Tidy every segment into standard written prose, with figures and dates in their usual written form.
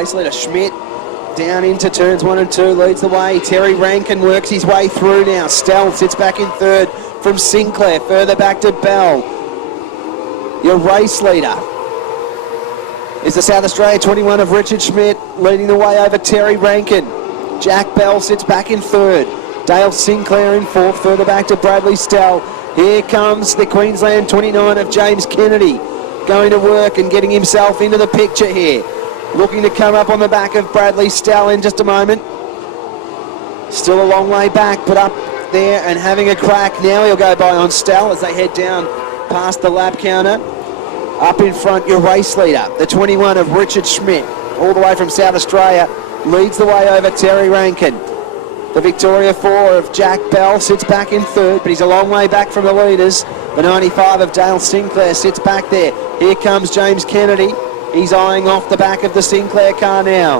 race leader Schmidt down into turns 1 and 2, leads the way. Terry Rankin works his way through now. Stell sits back in third from Sinclair, further back to Bell. Your race leader is the South Australia 21 of Richard Schmidt, leading the way over Terry Rankin. Jack Bell sits back in third. Dale Sinclair in fourth, further back to Bradley Stell. Here comes the Queensland 29 of James Kennedy, going to work and getting himself into the picture here. Looking to come up on the back of Bradley Stell in just a moment. Still a long way back, but up there and having a crack. Now he'll go by on Stell as they head down past the lap counter. Up in front, your race leader, the 21 of Richard Schmidt, all the way from South Australia, leads the way over Terry Rankin. The Victoria 4 of Jack Bell sits back in third, but he's a long way back from the leaders. The 95 of Dale Sinclair sits back there. Here comes James Kennedy. He's eyeing off the back of the Sinclair car now.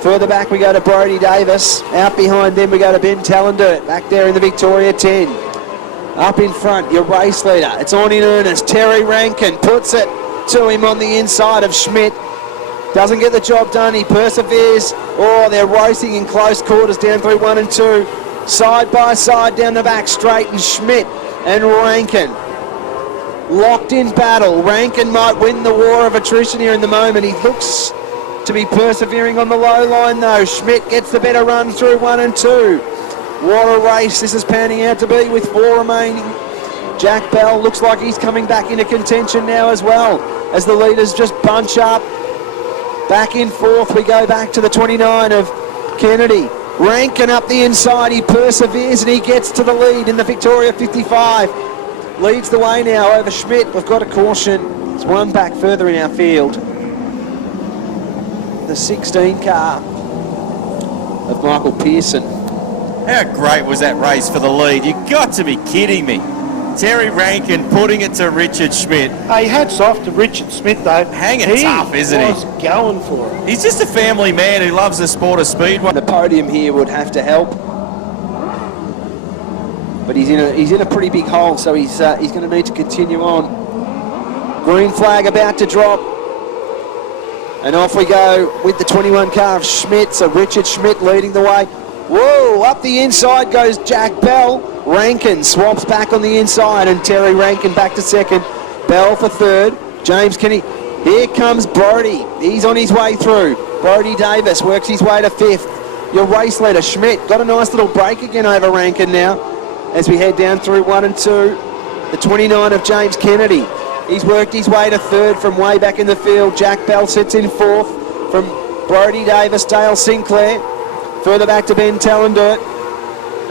Further back we go to Brodie Davis. Out behind them we go to Ben Tallandert, back there in the Victoria 10. Up in front, your race leader. It's on in earnest. Terry Rankin puts it to him on the inside of Schmidt. Doesn't get the job done. He perseveres. Oh, they're racing in close quarters down through 1 and 2. Side by side down the back straight, and Schmidt and Rankin locked in battle. Rankin might win the war of attrition here in the moment. He looks to be persevering on the low line though. Schmidt gets the better run through 1 and 2. What a race this is panning out to be with 4 remaining. Jack Bell looks like he's coming back into contention now as well, as the leaders just bunch up. Back in fourth we go back to the 29 of Kennedy. Rankin up the inside, he perseveres and he gets to the lead in the Victoria 55. Leads the way now over Schmidt. We've got a caution. It's one back further in our field. The 16 car of Michael Pearson. How great was that race for the lead? You got to be kidding me. Terry Rankin putting it to Richard Schmidt. Hey, hats off to Richard Schmidt though. Hanging tough, isn't he? He was going for it. He's just a family man who loves the sport of speedway. The podium here would have to help, but he's in a pretty big hole, so he's going to need to continue on. Green flag about to drop, and off we go with the 21 car of Schmidt. So Richard Schmidt leading the way. Whoa, up the inside goes Jack Bell. Rankin swaps back on the inside, and Terry Rankin back to second. Bell for third. James Kennedy. Here comes Brodie. He's on his way through. Brodie Davis works his way to fifth. Your race leader Schmidt got a nice little break again over Rankin now as we head down through 1 and 2. The 29 of James Kennedy. He's worked his way to third from way back in the field. Jack Bell sits in fourth from Brodie Davis, Dale Sinclair. Further back to Ben Tallandert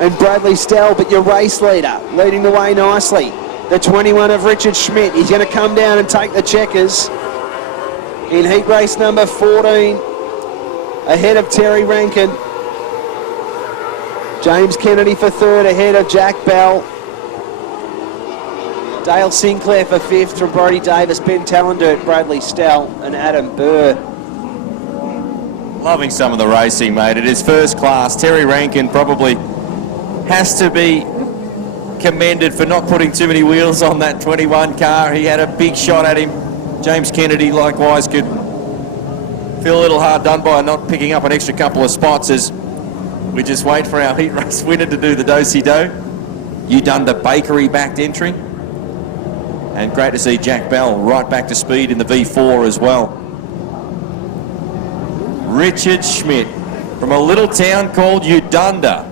and Bradley Stell, but your race leader leading the way nicely. The 21 of Richard Schmidt. He's going to come down and take the checkers in heat race number 14, ahead of Terry Rankin. James Kennedy for third, ahead of Jack Bell. Dale Sinclair for fifth from Brodie Davis, Ben Tallandert, Bradley Stell and Adam Burr. Loving some of the racing, mate. It is first class. Terry Rankin probably has to be commended for not putting too many wheels on that 21 car. He had a big shot at him. James Kennedy likewise could feel a little hard done by not picking up an extra couple of spots as we just wait for our heat race winner to do the do-si-do. Udunda Bakery backed entry. And great to see Jack Bell right back to speed in the V4 as well. Richard Schmidt from a little town called Udunda